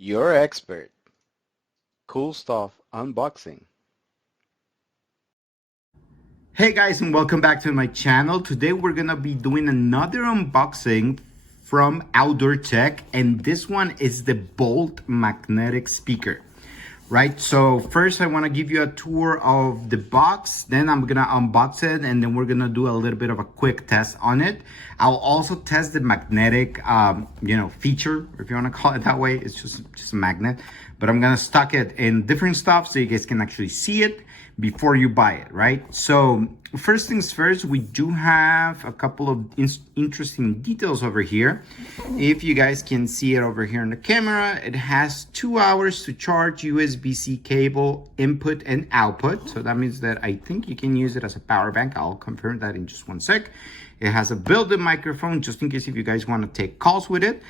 Your expert. Cool stuff unboxing. Hey guys, and welcome back to my channel. Today we're gonna be doing another unboxing from Outdoor Tech, and this one is the Bolt magnetic speaker. Right, so first I want to give you a tour of the box, then I'm gonna unbox it, and then we're gonna do a little bit of a quick test on it. I'll also test the magnetic feature, if you want to call it that way. It's just a magnet, but I'm gonna stock it in different stuff so you guys can actually see it before you buy it, right? So first things first, we do have a couple of interesting details over here. If you guys can see it over here in the camera, it has 2 hours to charge, USB-C cable input and output. So that means that I think you can use it as a power bank. I'll confirm that in just one sec. It has a built-in microphone just in case if you guys want to take calls with it.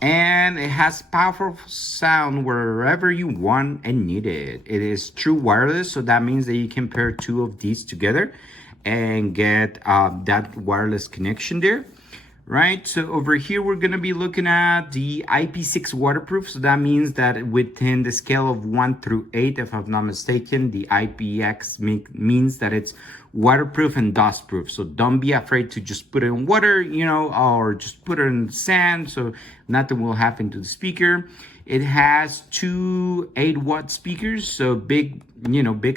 And it has powerful sound wherever you want and need it. It is true wireless, so that means that you can pair two of these together and get that wireless connection there. Right, so over here we're gonna be looking at the IP6 waterproof. So that means that within the scale of 1 through 8, if I'm not mistaken, the IPX means that it's waterproof and dust proof. So don't be afraid to just put it in water, or just put it in sand, so nothing will happen to the speaker. It has two 8-watt speakers, so big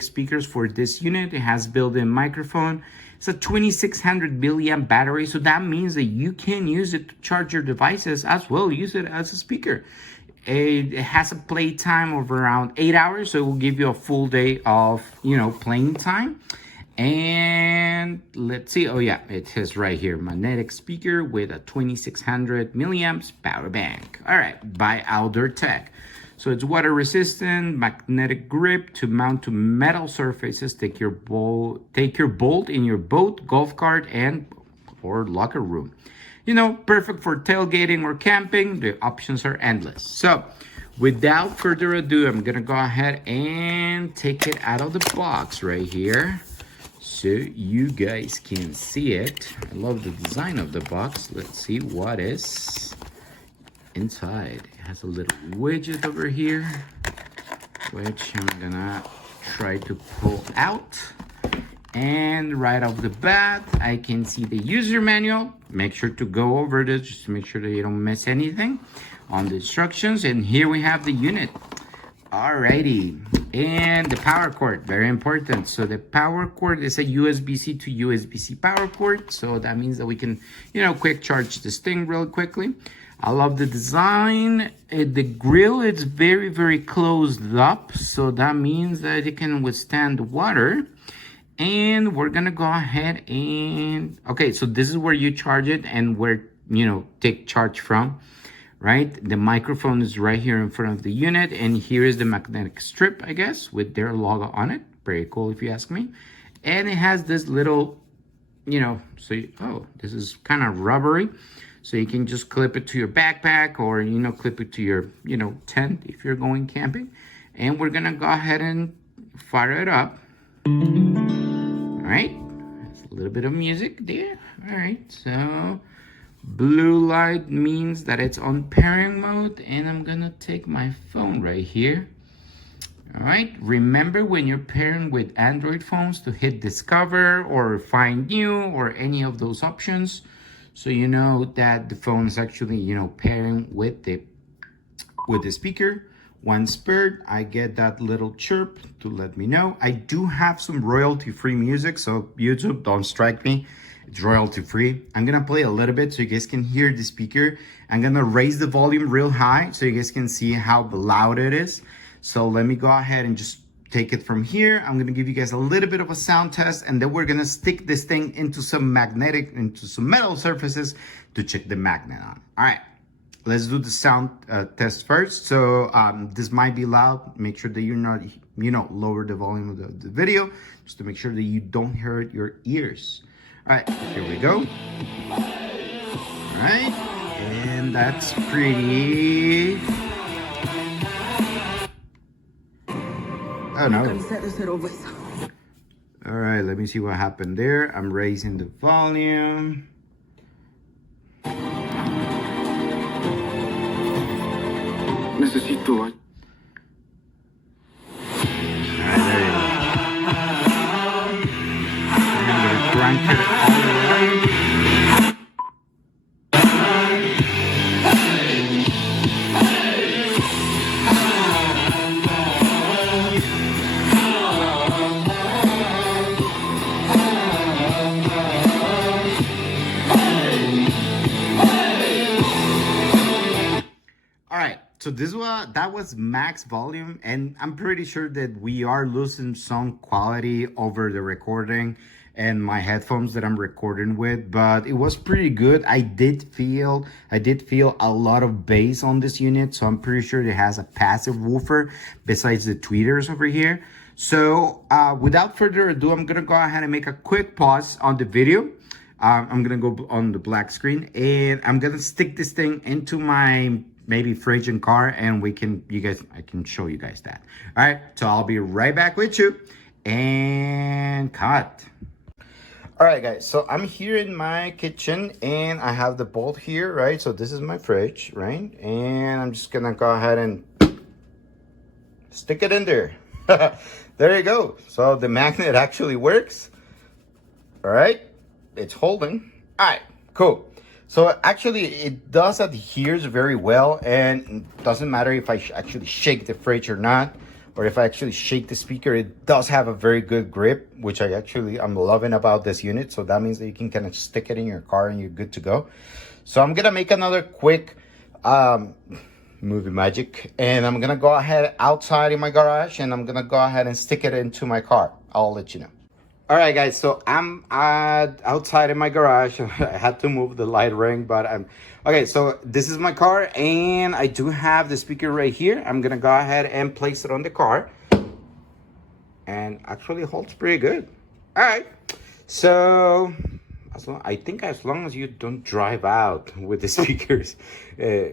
speakers for this unit. It has built-in microphone. It's a 2600 milliamp battery, so that means that you can use it to charge your devices as well, use it as a speaker. It has a play time of around 8 hours, so it will give you a full day of playing time. And let's see, oh yeah, it is right here, magnetic speaker with a 2600 milliamps power bank. All right, by Outdoor Tech. So it's water resistant, magnetic grip to mount to metal surfaces. Take your bolt in your boat, golf cart, or locker room. Perfect for tailgating or camping. The options are endless. So without further ado, I'm gonna go ahead and take it out of the box right here so you guys can see it. I love the design of the box. Let's see what is inside. It has a little widget over here, which I'm gonna try to pull out. And right off the bat, I can see the user manual. Make sure to go over this just to make sure that you don't miss anything on the instructions. And here we have the unit. Alrighty, and the power cord, very important. So the power cord is a USB-C to USB-C power cord. So that means that we can, quick charge this thing real quickly. I love the design. The grill is very, very closed up. So that means that it can withstand water. And we're gonna go ahead and, okay, so this is where you charge it and where, take charge from. Right, the microphone is right here in front of the unit, and here is the magnetic strip, I guess, with their logo on it. Very cool, if you ask me. And it has this little, this is kind of rubbery, so you can just clip it to your backpack or clip it to your tent if you're going camping. And we're gonna go ahead and fire it up. All right, there's a little bit of music there. All right, so blue light means that it's on pairing mode, and I'm gonna take my phone right here. All right, remember when you're pairing with Android phones to hit discover or find new or any of those options, so you know that the phone is actually pairing with the speaker. Once paired, I get that little chirp to let me know. I do have some royalty-free music, so YouTube, don't strike me. It's royalty free. I'm gonna play a little bit so you guys can hear the speaker. I'm gonna raise the volume real high so you guys can see how loud it is. So let me go ahead and just take it from here. I'm gonna give you guys a little bit of a sound test, and then we're gonna stick this thing into some metal surfaces to check the magnet on. All right, let's do the sound test first. So this might be loud. Make sure that you're not, lower the volume of the video just to make sure that you don't hurt your ears. All right, here we go. All right, and that's pretty. Oh no. All right, let me see what happened there. I'm raising the volume. Necesito So that was max volume, and I'm pretty sure that we are losing some quality over the recording and my headphones that I'm recording with, but it was pretty good. I did feel a lot of bass on this unit, so I'm pretty sure it has a passive woofer besides the tweeters over here. So without further ado, I'm gonna go ahead and make a quick pause on the video. I'm gonna go on the black screen, and I'm gonna stick this thing into my maybe fridge and car, and I can show you guys that. All right, so I'll be right back with you, and cut. All right, guys, so I'm here in my kitchen, and I have the bolt here, right? So this is my fridge, right? And I'm just gonna go ahead and stick it in there. There you go. So the magnet actually works. All right, it's holding. All right, cool. So actually it does adheres very well, and it doesn't matter if I actually shake the fridge or not, or if I actually shake the speaker, it does have a very good grip, which I'm loving about this unit. So that means that you can kind of stick it in your car and you're good to go. So I'm gonna make another quick movie magic, and I'm gonna go ahead outside in my garage, and I'm gonna go ahead and stick it into my car. I'll let you know. All right, guys, so I'm outside in my garage. I had to move the light ring, but okay, so this is my car, and I do have the speaker right here. I'm gonna go ahead and place it on the car, and actually holds pretty good. All right, so I think as long as you don't drive out with the speakers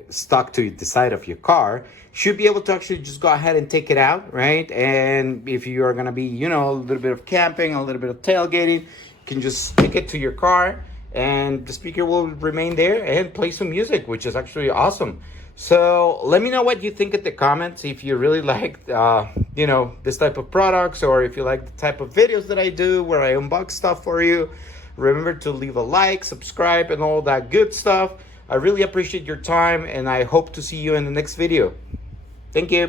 stuck to the side of your car, should be able to actually just go ahead and take it out, right? And if you are gonna be, a little bit of camping, a little bit of tailgating, you can just stick it to your car, and the speaker will remain there and play some music, which is actually awesome. So let me know what you think in the comments, if you really like, this type of products, or if you like the type of videos that I do where I unbox stuff for you. Remember to leave a like, subscribe, and all that good stuff. I really appreciate your time, and I hope to see you in the next video. Thank you.